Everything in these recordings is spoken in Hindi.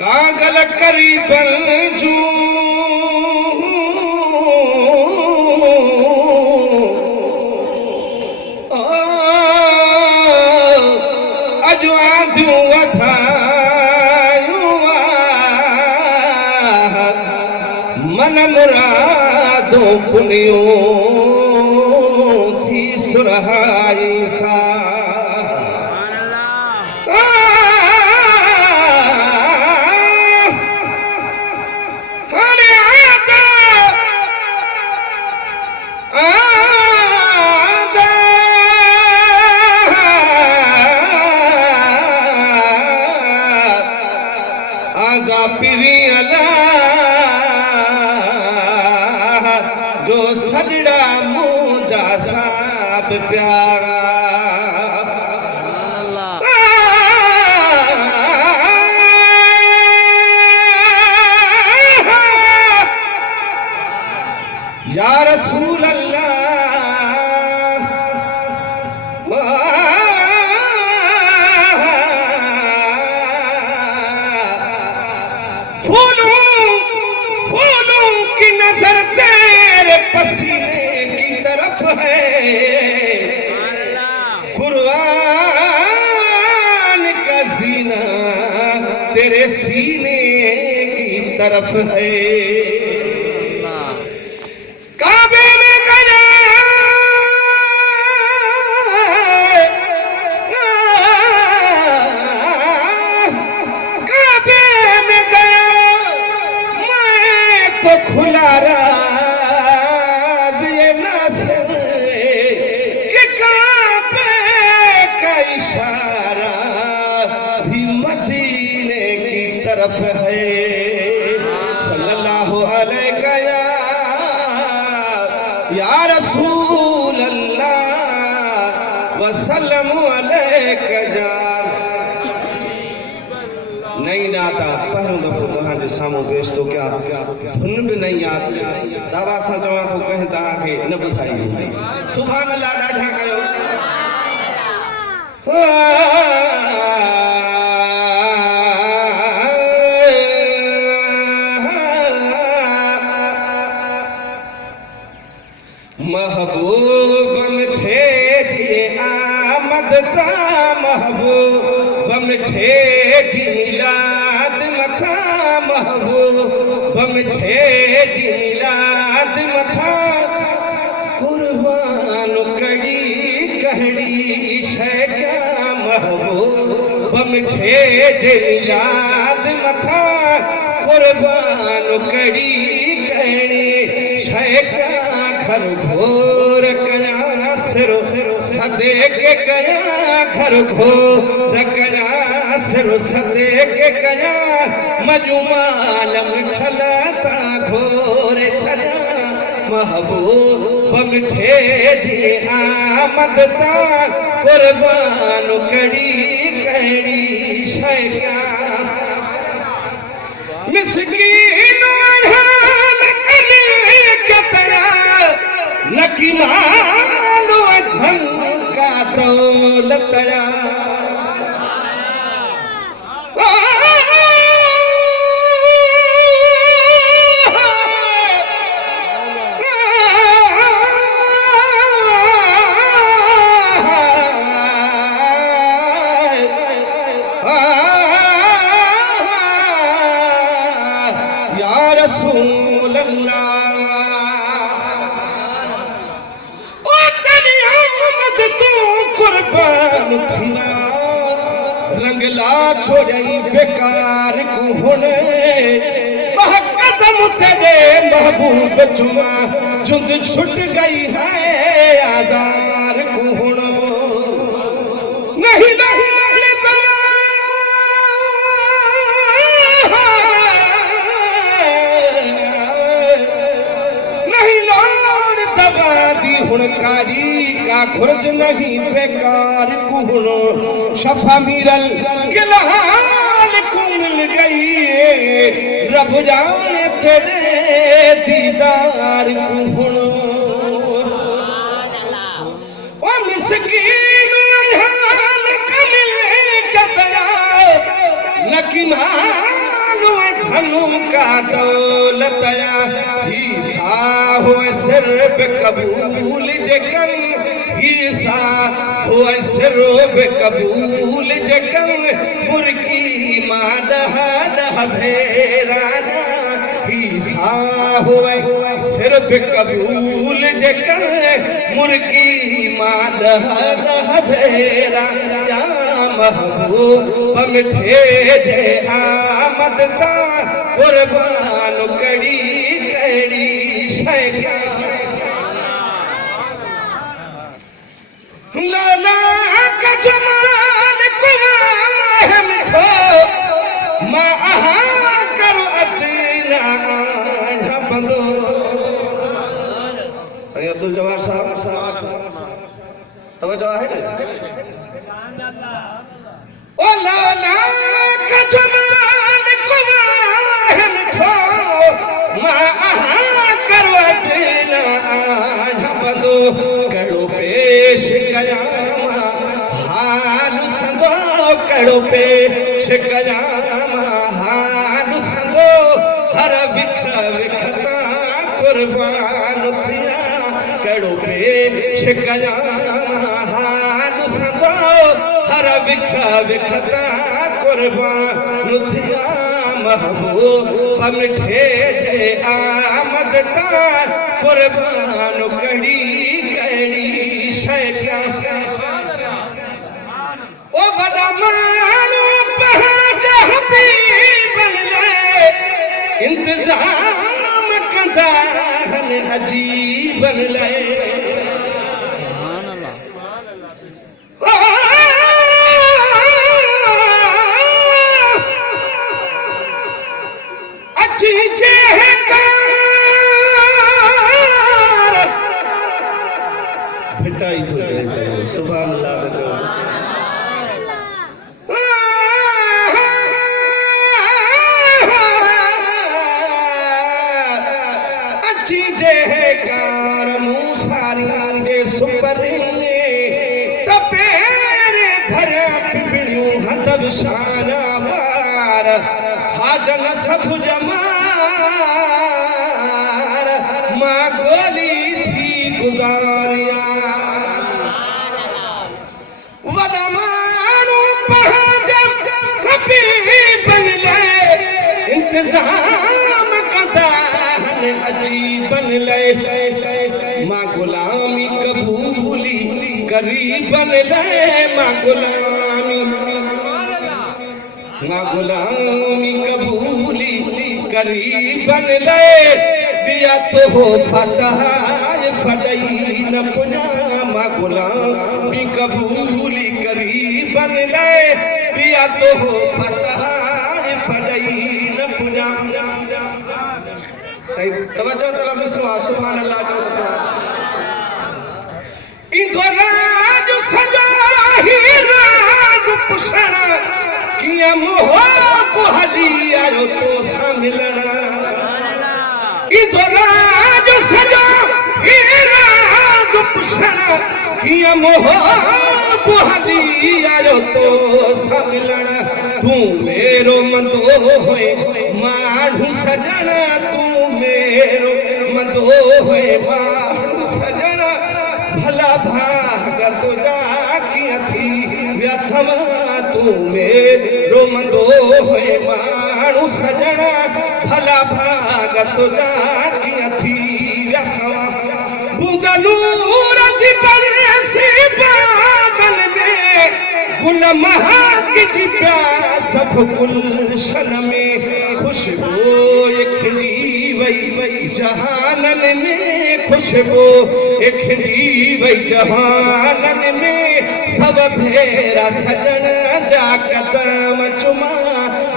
कागल करीबन जू अजो आंधियूं वधायूं मन मुरादूं पुनियूं थी सुरहाई सा जो सजड़ा मुझा साब प्यारा या रसूल अल्लाह फूलों की नजर तेरे पसीने की तरफ है, कुर्बान का जीना तेरे सीने की तरफ है। काबे में गया काबे में गया मैं तो खुला राज ये नस्ल कि काबे का इशारा भी मदीने की तरफ है। सल्लल्लाहु अलैहि या रसूल अल्लाह वसल्लम अलैका जान। नहीं नाता पहिरों दफ़ो तव्हांजे साम्हूं पेश थो कयां, धुन बि नहीं यादि, दावा सां चवां थो कंहिं तव्हांखे न ॿुधाई हूंदी। सुभान अल्लाह ॾाढा कयो। महबूब मिठे थी आमद ता महबूब मिठे थी मिलाद मथा महबूब मिठे थी मिलाद मथा कुर्बान कड़ी कहड़ी शै क्या महबूब मिठे थी मिलाद मथा कुर्बान कड़ी कहड़ी शै क्या घर घोर कया सिर सदे के कया घर घोर कया सिर सदे के कया मजुमालम छलता घोर छया महबूब मिठे जी आमद ता कुर्बान कड़ी कड़ी शया मिस्कीन न की मालो धन का दौलतया या रसूल अल्लाह कुर्बान थीना रंगला छोड़ई बेकार को होने कदम तेरे महबूब चुमा जुद छुट गई है आजार को होना नहीं नहीं हुनकारी का खुर्ज नहीं बेकार कुहनो शफा मीरल गिलहाल को मिल गई रब जाने तेरे दीदार कुहनो ओ मिस्कीन हाल कमिल जतरा न किनाल धनु का दौलत ही सा हो सिर्फ कबूल जकन ही सा हो सिर्फ कबूल जकन मुर्की मादह दह भेरा ही सा हो सिर्फ कबूल जकन मुर्की मादह दह भेरा महबूब मिठे जे आमद ता कुर्बान कड़ी कड़ी शैया लाला का जमाल कुआह मिठो माहा करो अदना बंदो सैयद अब्दुल जवार साहब तवज्जो है ओ लाला का जमाल कुआह मिठो माहा करो देना बंदो कड़ो पेश कयामा हाल संदो कड़ो पेश कयामा हाल संदो हर विख विखता कुर्बान थिया कड़ो पेश कयामा हाल संदो हर विख विखता कुर्बान थिया महबूब मिठे जे आमद ता कुर्बान कड़ी कड़ी शैया ओ बड़ा मानो पहाजा हबीब ले इंतजाम कंदा हन अजीब ले पिटाई तो जाए सुभान अल्लाह जो अच्छी जे कार मूसारी दे सुपरी तपेरे धरा पिबड़ियों हदब शाना मार साजन सब जमार मां गोली थी गुजारिया वदमानो पहाजम हबीब ले इंतजाम कदा अजीब ले मां गुलामी कबूली गरीब ले मां गुलामी कबूली गरीब ले बिया तो हो फतह फटई न पुना मां गुलामी कबूली गरीब ले बिया तो हो फतह फटई न पुना सही तवज्जो तलब सुभान अल्लाह जो इंदो राज सजा ही राज पुछण किया मोह हली आयो तो सा मिलना इंदो राज सजा ही राज पुछण किया मोह हली आयो तो सा मिलना तू मेरो मंदो होए माण्हू सजणा तू मेरो मंदो होए माण्हू सजणा भला भाग तुझा किया थी व्यसमा तू मेरो मंदो होए माण्हू सजणा भला भाग तुझा किया थी व्यसमा बूंदा नूर जी बरसी बागन में गुल महक जी प्यास सब गुलशन में खुशबू खिली वई वई जहानन में खुशबू खिली वई जहानन में सब भेरा सजन जा कदम चुमा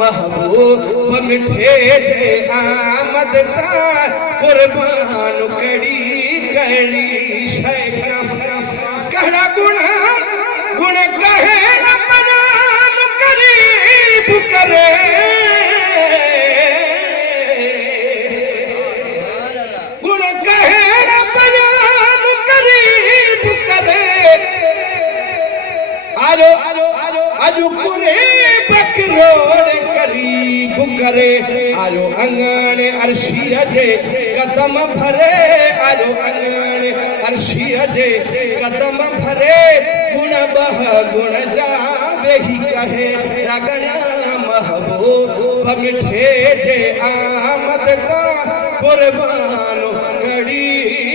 महबूब मिठे जे आमद ता कुर्बान कड़ी कड़ी शैया कहड़ा गुण कहे न बयान करीब करे गुण कहे न बयान करीब करे आरो आरो आरो आजू कुरे बकरोड़ करीब करे आयो अंगण अर्शीअ जे कदम भरे आयो अंगण अर्शीअ जे कदम भरे गुण बह गुण जा वेही कहे रगणा महबूब बगठे जे आमद का कुर्बान घड़ी